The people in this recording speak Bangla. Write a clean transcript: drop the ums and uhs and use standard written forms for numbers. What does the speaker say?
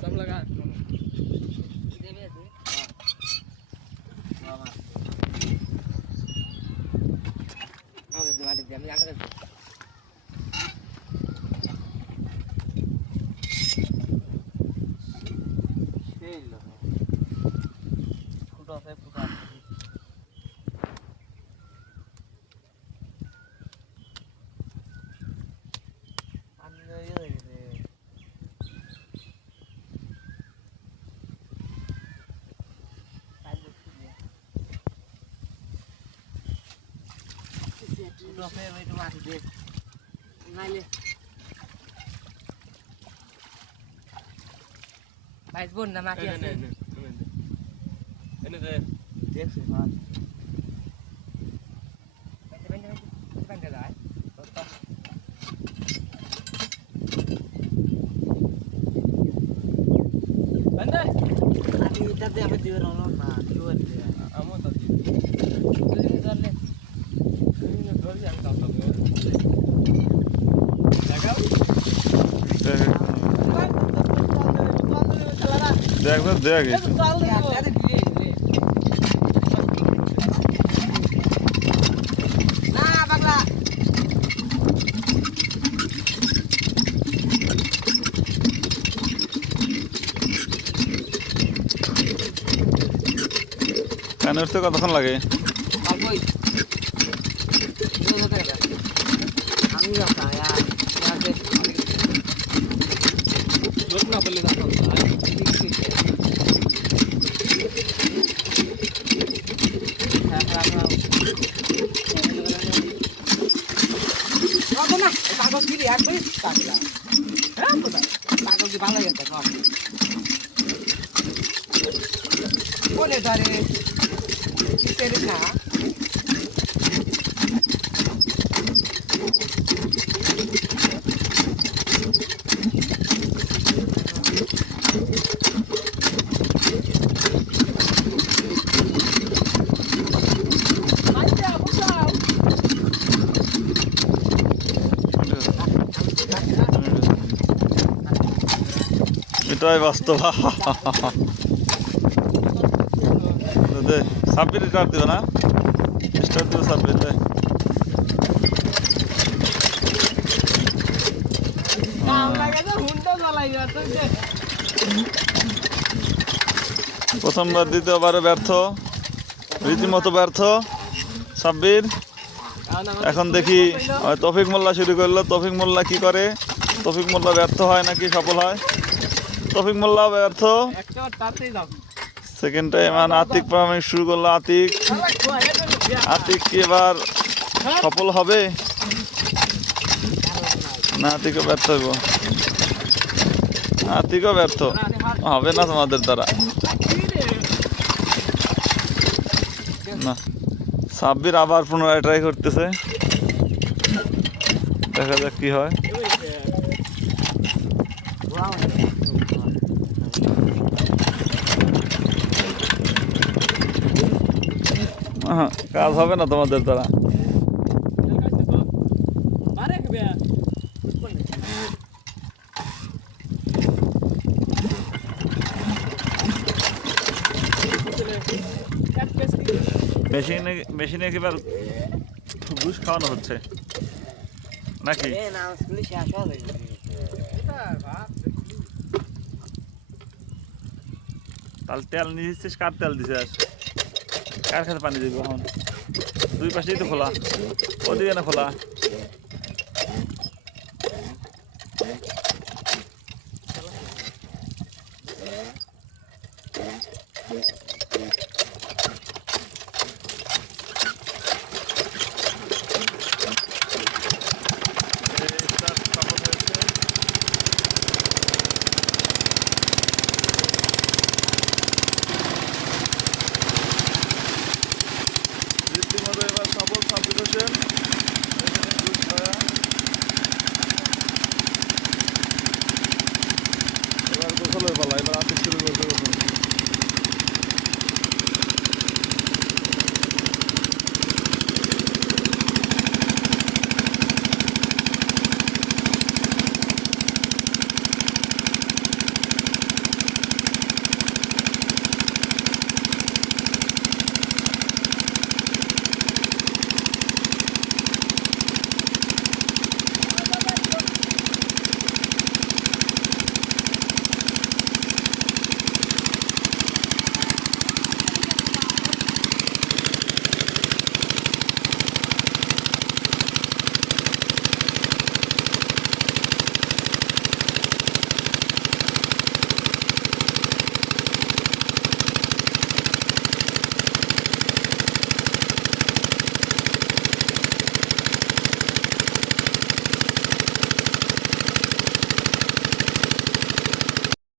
सब लगा Baik pun nama dia. Ini deh. Dia sih. Bandai. Ani tadi apa dia orang mana? Dia. Amo tadi. Ini jalan. Ini jalan yang tak tahu. দেখ দেখ কানে উঠতে কতক্ষণ লাগে? আমি লোক না বললে না কাগজ কি আর করে কাটলা হ্যাঁ কোথায় কাগজ ভালো গেছে সব কোনে ধরে কিসের না এটাই বাস্তব সাব্বির স্টার্ট দিবে না স্টার্ট দিবে সাব্বির প্রথমবার দ্বিতীয়বারে ব্যর্থ রীতিমতো ব্যর্থ সাব্বির এখন দেখি তৌফিক মোল্লা শুরু করলো তৌফিক মোল্লা কি করে তৌফিক মোল্লা ব্যর্থ হয় নাকি সফল হয় তৌফিক মোল্লা ব্যর্থ সেকেন্ড টাইম আতিক পারফরম্যান্স শুরু করলো আতিক কি এবার সফল হবে না আতিকও ব্যর্থ হইব আতিকও ব্যর্থ হবে না তোমাদের দ্বারা না সাব্বির আবার পুনরায় ট্রাই করতেছে দেখা যাক কি হয় কাজ হবে না তোমাদের দ্বারা মেশিনে একেবার ঘুষ খাওয়ানো হচ্ছে নাকি তাহলে তেল নিয়ে দিচ্ছিস কার তেল দিছিস কার খাতে পানি দিবি এখন দুই পাশেই তো খোলা ওদিকে না খোলা